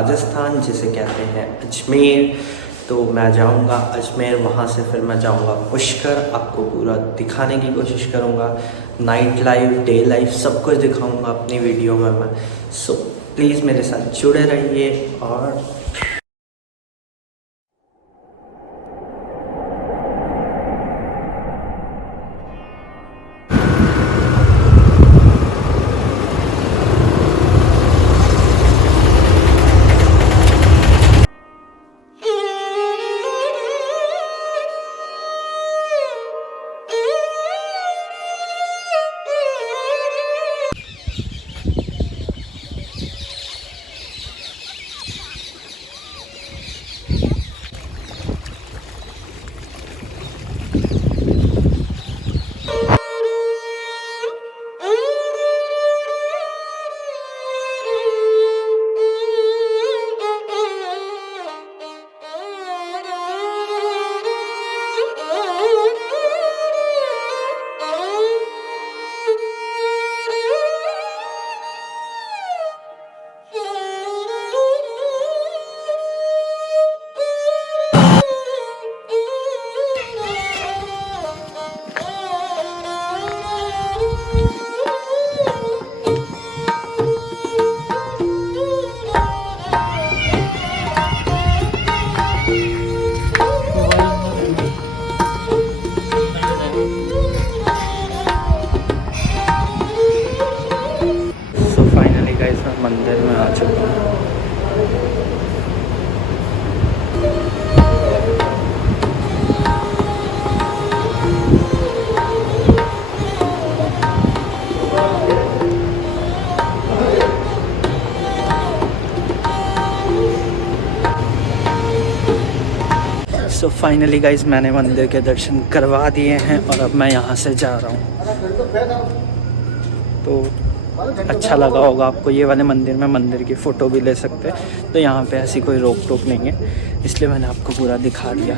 राजस्थान जिसे कहते हैं अजमेर। तो मैं जाऊंगा अजमेर, वहाँ से फिर मैं जाऊंगा पुष्कर। आपको पूरा दिखाने की कोशिश करूंगा, नाइट लाइफ, डे लाइफ सब कुछ दिखाऊंगा अपनी वीडियो में मैं। सो प्लीज़ मेरे साथ जुड़े रहिए। और फाइनली गाइस मैं मंदिर में आ चुका हूँ। सो फाइनली गाइस मैंने मंदिर के दर्शन करवा दिए हैं और अब मैं यहाँ से जा रहा हूँ। तो अच्छा लगा होगा आपको ये वाले मंदिर में, मंदिर की फ़ोटो भी ले सकते हैं। तो यहाँ पे ऐसी कोई रोक टोक नहीं है, इसलिए मैंने आपको पूरा दिखा दिया।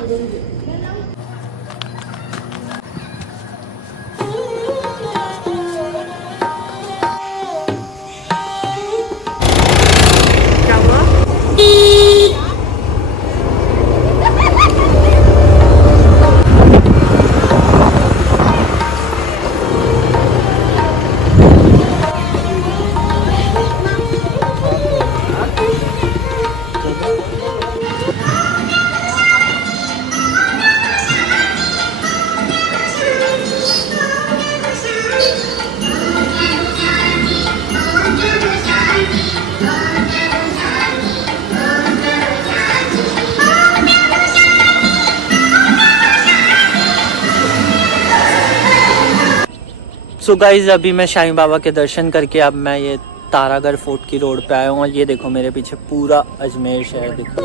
सो गाइज अभी मैं साईं बाबा के दर्शन करके अब मैं ये तारागढ़ फोर्ट की रोड पे आया हूँ और ये देखो मेरे पीछे पूरा अजमेर शहर दिखा।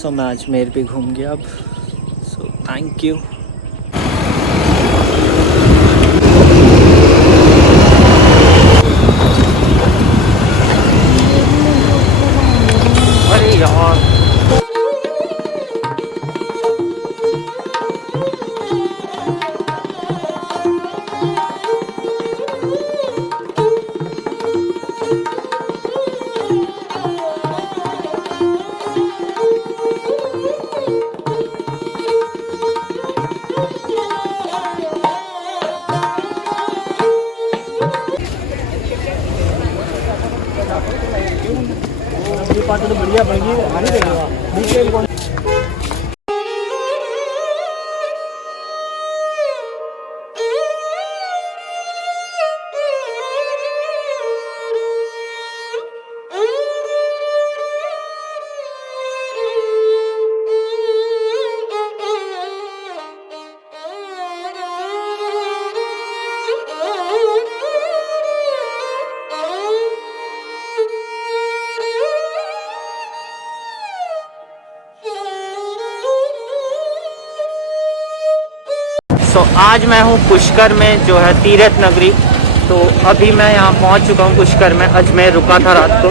सो मैं अजमेर भी घूम गया अब। So thank you. अरे यार तो बढ़िया बन गई। आज मैं हूँ पुष्कर में, जो है तीर्थ नगरी। तो अभी मैं यहाँ पहुँच चुका हूँ पुष्कर में। अजमेर रुका था रात को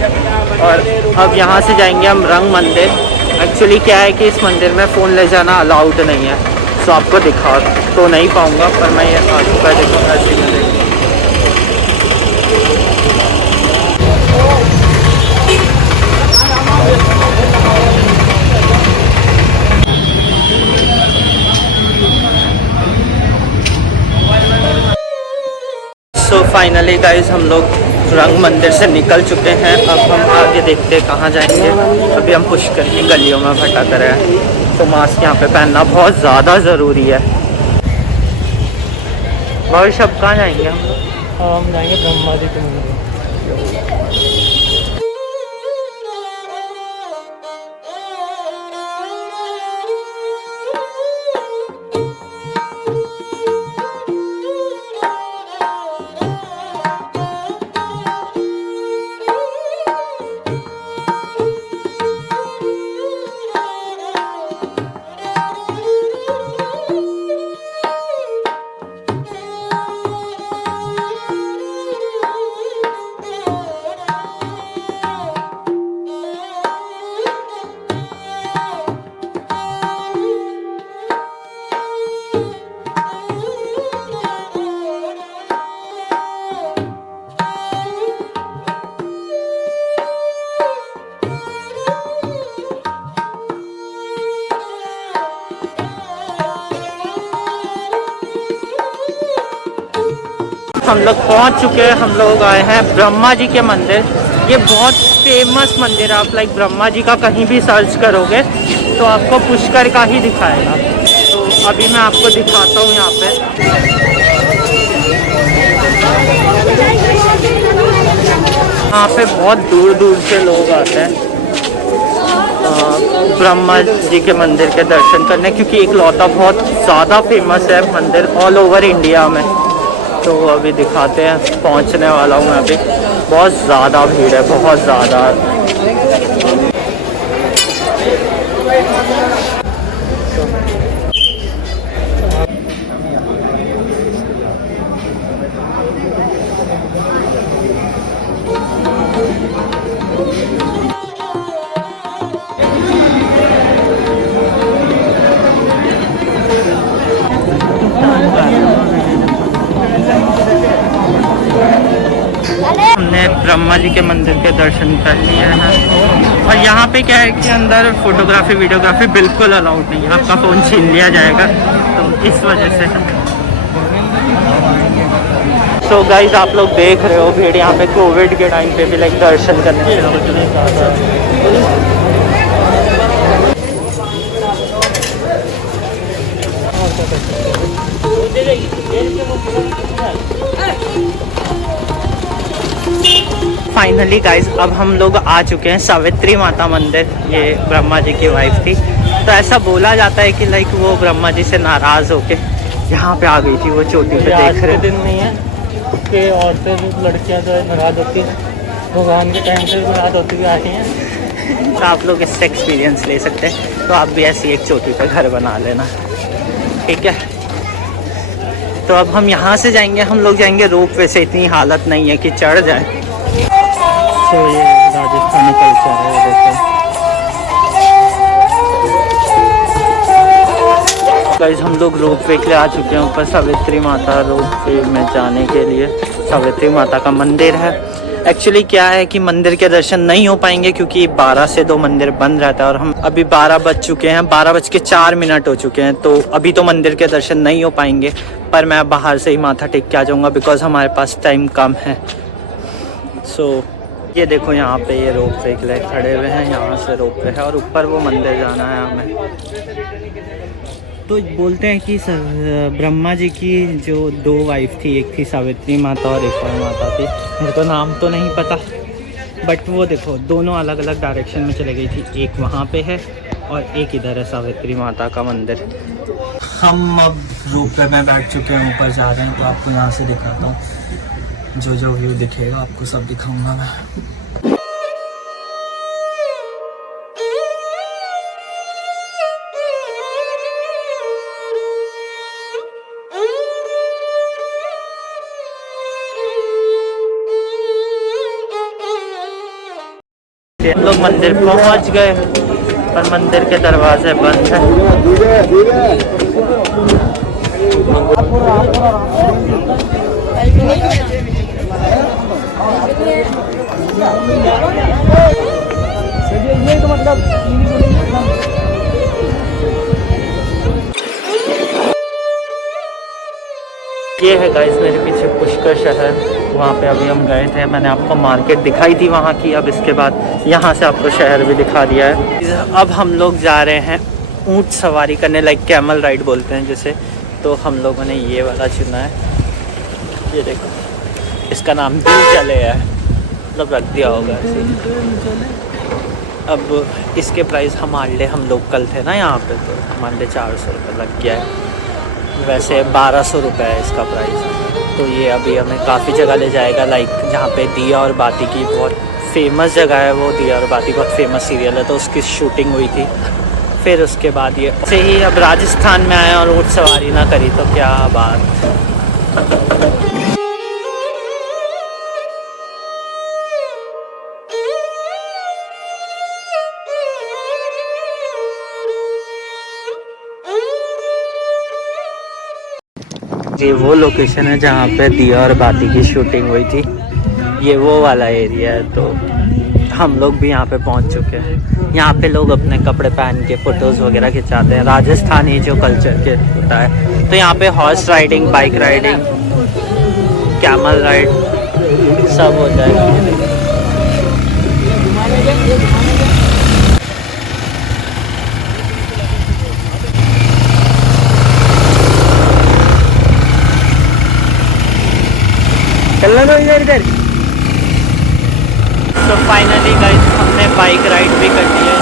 और अब यहाँ से जाएंगे हम रंग मंदिर। एक्चुअली क्या है कि इस मंदिर में फ़ोन ले जाना अलाउड नहीं है, सो आपको दिखा तो नहीं पाऊँगा, पर मैं ये आ चुका है। देखो ऐसे फाइनली गाइस हम लोग रंग मंदिर से निकल चुके हैं। अब हम आगे देखते हैं कहाँ जाएंगे। अभी हम पुष्कर की गलियों में भटक रहे हैं, तो मास्क यहाँ पे पहनना बहुत ज़्यादा ज़रूरी है। भविष्य अब कहाँ जाएंगे हम लोग? हम जाएंगे ब्रह्मा जी के मंदिर। हम लोग पहुंच चुके हैं। हम लोग आए हैं ब्रह्मा जी के मंदिर। ये बहुत फेमस मंदिर है। आप लाइक ब्रह्मा जी का कहीं भी सर्च करोगे तो आपको पुष्कर का ही दिखाएगा। तो अभी मैं आपको दिखाता हूँ यहाँ पे। यहाँ पे बहुत दूर दूर से लोग आते हैं ब्रह्मा जी के मंदिर के दर्शन करने, क्योंकि एक लौता बहुत ज़्यादा फेमस है मंदिर ऑल ओवर इंडिया में। तो अभी दिखाते हैं, पहुंचने वाला हूँ मैं अभी। बहुत ज़्यादा भीड़ है, बहुत ज़्यादा। हमने ब्रह्मा जी के मंदिर के दर्शन कर लिए हैं। और यहाँ पे क्या है कि अंदर फोटोग्राफी वीडियोग्राफी बिल्कुल अलाउड नहीं है, आपका फ़ोन छीन लिया जाएगा। तो इस वजह से तो गाइज आप लोग देख रहे हो भीड़ यहाँ पे कोविड के टाइम पे भी लाइक दर्शन करने के फाइनली गाइज अब हम लोग आ चुके हैं सावित्री माता मंदिर। ये ब्रह्मा जी की वाइफ थी, तो ऐसा बोला जाता है कि लाइक वो ब्रह्मा जी से नाराज़ होके यहाँ पे आ गई थी। वो चोटी पे देख रहे दिन नहीं है कि औरतें लड़कियां जो है नाराज़ होती हैं, भगवान के टाइम से नाराज़ होती हुई आई हैं। तो आप लोग इससे एक्सपीरियंस ले सकते हैं। तो आप भी ऐसी एक चोटी पे घर बना लेना, ठीक है। तो अब हम यहाँ से जाएंगे, हम लोग जाएंगे रोप वे से। इतनी हालत नहीं है कि चढ़ जाए। तो ये राजस्थानी कल्चर है, देखो गाइस हम लोग रोप वे के लिए आ चुके हैं ऊपर सावित्री माता रोप वे में जाने के लिए। सावित्री माता का मंदिर है। एक्चुअली क्या है कि मंदिर के दर्शन नहीं हो पाएंगे क्योंकि 12 से 2 मंदिर बंद रहता है और हम अभी 12 बज चुके हैं, 12:04 हो चुके हैं। तो अभी तो मंदिर के दर्शन नहीं हो पाएंगे, पर मैं बाहर से ही माथा टेक के आ जाऊँगा बिकॉज हमारे पास टाइम कम है। सो ये देखो यहाँ पे ये रोप वे के लिए खड़े हुए हैं। यहाँ से रोप वे है और ऊपर वो मंदिर जाना है हमें। तो बोलते हैं कि ब्रह्मा जी की जो 2 वाइफ थी, एक थी सावित्री माता और एक और माता थी, मेरे को नाम तो नहीं पता, बट वो देखो दोनों अलग अलग डायरेक्शन में चले गई थी। एक वहाँ पे है और एक इधर है सावित्री माता का मंदिर। हम अब रोप वे में बैठ चुके हैं, ऊपर जा रहे हैं। तो आपको यहाँ से दिखाता हूँ, जो जो व्यू दिखेगा आपको सब दिखाऊंगा मैं। हम लोग मंदिर पहुंच गए, पर मंदिर के दरवाजे बंद हैं। तो मतलब ये है गाइस मेरे पीछे पुष्कर शहर, वहाँ पे अभी हम गए थे, मैंने आपको मार्केट दिखाई थी वहाँ की। अब इसके बाद यहाँ से आपको शहर भी दिखा दिया है। अब हम लोग जा रहे हैं ऊँट सवारी करने, लाइक कैमल राइड बोलते हैं जिसे। तो हम लोगों ने ये वाला चुना है, ये देखो, इसका नाम दिल चले है, मतलब रख दिया होगा ऐसे। अब इसके प्राइस हमारे लिए, हम लोकल थे ना यहाँ पे, तो हमारे लिए 400 रुपये लग गया है। वैसे 1200 रुपये है इसका प्राइस। तो ये अभी हमें काफ़ी जगह ले जाएगा, लाइक जहाँ पे दिया और बाती की बहुत फेमस जगह है। वो दिया और बाती बहुत फेमस सीरियल है, तो उसकी शूटिंग हुई थी। फिर उसके बाद ये से ही अब राजस्थान में आए और ऊँट सवारी ना करी तो क्या बात। ये वो लोकेशन है जहाँ पे दिया और बाती की शूटिंग हुई थी, ये वो वाला एरिया है। तो हम लोग भी यहाँ पे पहुँच चुके हैं। यहाँ पे लोग अपने कपड़े पहन के फ़ोटोज़ वगैरह खिंचाते हैं, राजस्थानी जो कल्चर के होता है। तो यहाँ पे horse riding, bike riding, camel ride सब हो जाएगा। चलना तो इधर। तो फाइनली गाइस हमने बाइक राइड भी कर ली है।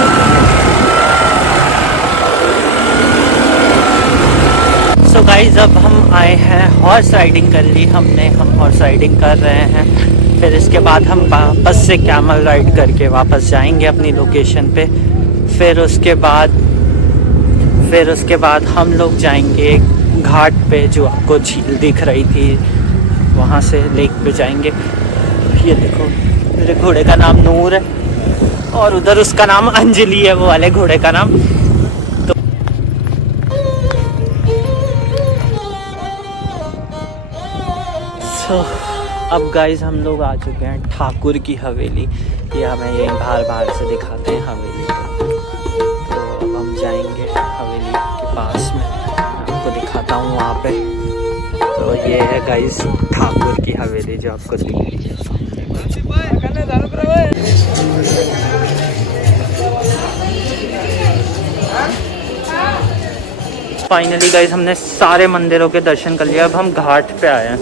सो गाइस अब हम आए हैं, हॉर्स राइडिंग कर ली हमने, हम हॉर्स राइडिंग कर रहे हैं। फिर इसके बाद हम वापस से कैमल राइड करके वापस जाएंगे अपनी लोकेशन पे। फिर उसके बाद हम लोग जाएंगे घाट पे, जो आपको झील दिख रही थी, वहाँ से लेक पे जाएंगे। ये देखो, मेरे घोड़े का नाम नूर है और उधर उसका नाम अंजलि है, वो वाले घोड़े का नाम। तो अब गाइस हम लोग आ चुके हैं ठाकुर की हवेली। ये हमें यहीं बाहर से दिखाते हैं हवेली। तो अब हम जाएंगे हवेली के पास में, आपको दिखाता हूँ वहाँ पे। तो ये है गाइस ठाकुर की हवेली जो आपको दिख रही है। फाइनली गाइस हमने सारे मंदिरों के दर्शन कर लिया। अब हम घाट पे आए हैं।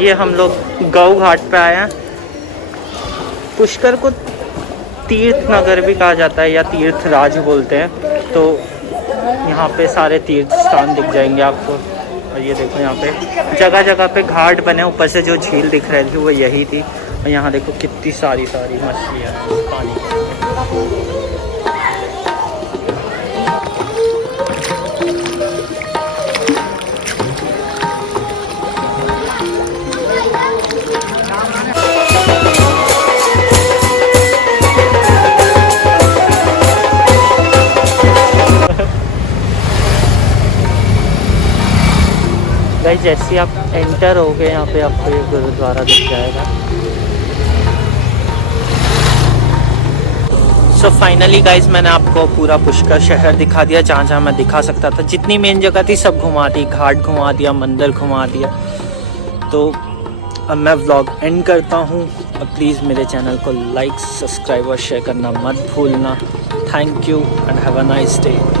ये हम लोग गौ घाट पे आए हैं। पुष्कर को तीर्थ नगर भी कहा जाता है या तीर्थ राज बोलते हैं। तो यहाँ पे सारे तीर्थ स्थान दिख जाएंगे आपको। और ये देखो यहाँ पे जगह जगह पे घाट बने, ऊपर से जो झील दिख रही थी वो यही थी। और यहाँ देखो कितनी सारी मछलियाँ हैं पानी में। गाइस जैसे आप एंटर हो गए यहाँ पे आपको ये गुरुद्वारा दिख जाएगा। सो फाइनली गाइस मैंने आपको पूरा पुष्कर शहर दिखा दिया, जहाँ जहाँ मैं दिखा सकता था। जितनी मेन जगह थी सब घुमा दी, घाट घुमा दिया, मंदिर घुमा दिया। तो अब मैं व्लॉग एंड करता हूँ। प्लीज़ मेरे चैनल को लाइक, सब्सक्राइब और शेयर करना मत भूलना। Thank you and have a nice day.